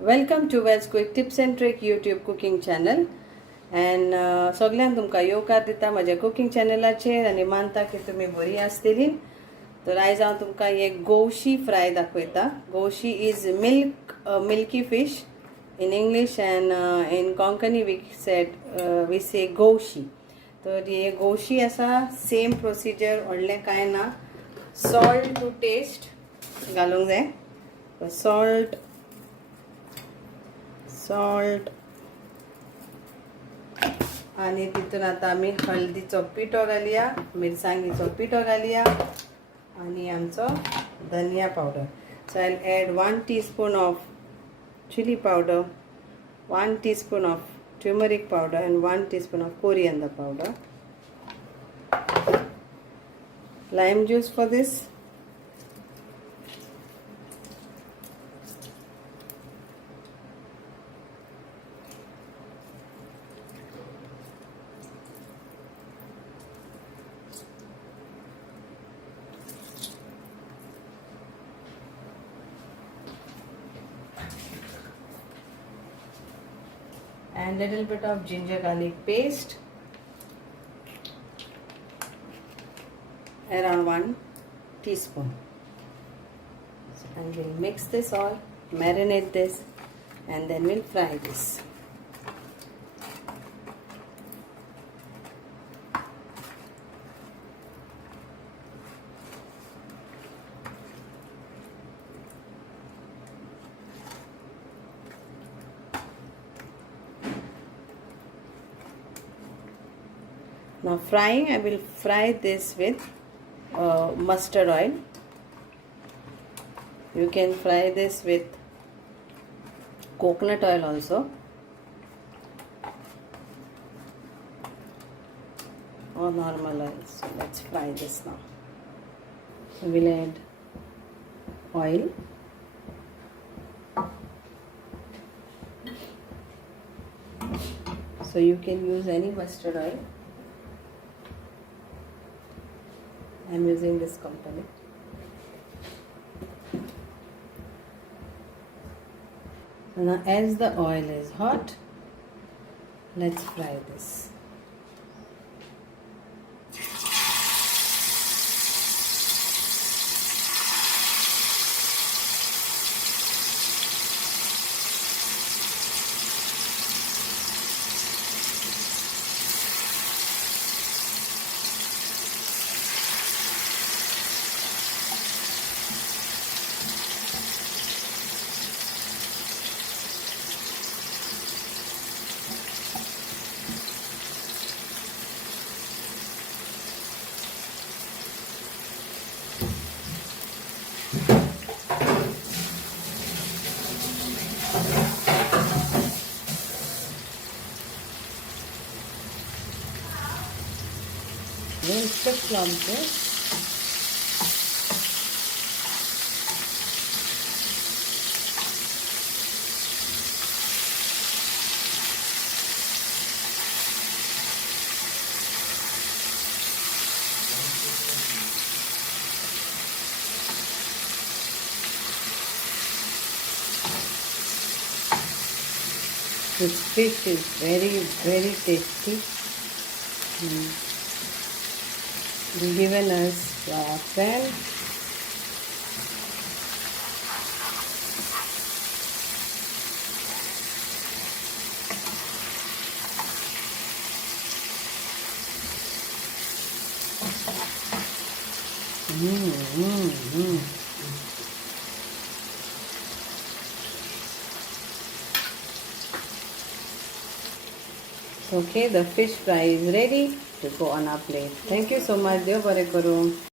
Welcome to Veg Quick Tips and Trick YouTube cooking channel. And सगळ्यांक तुमकां येवकार दिता म्हज्या कुकिंग चॅनलाचेर आनी मानता की तुमी बरी आसतली. तर आयज हांव तुमकां एक गोवशी फ्राय दाखयता. गोवशी is milky fish in English, and in Konkani we say Gholshi. तर हे गोवशी आसा, सेम प्रोसिजर, व्हडलें कांय ना. सॉल्ट टू टेस्ट घालूंक जाय. सॉल्ट आणि तितून आता आम्ही हळदीचो पिठो घालया, मिरसांगीचो पिठो घालया आणि आमचो धनिया powder. So I will add 1 teaspoon of chili powder, 1 teaspoon of turmeric powder and 1 teaspoon of coriander powder. Lime juice for this. And little bit of ginger garlic paste, around 1 teaspoon. And we'll mix this all, marinate this, and then we'll fry this. Now frying, I will fry this with mustard oil. You can fry this with coconut oil also, or normal oil. So let's fry this now. So we'll add oil. So you can use any mustard oil. I'm using this company. So now as the oil is hot, let's fry this. We'll flip flop this. This fish is very tasty. Given us our friend. Okay, the fish fry is ready to go on our plate. Thank you so much. Dev bare karu.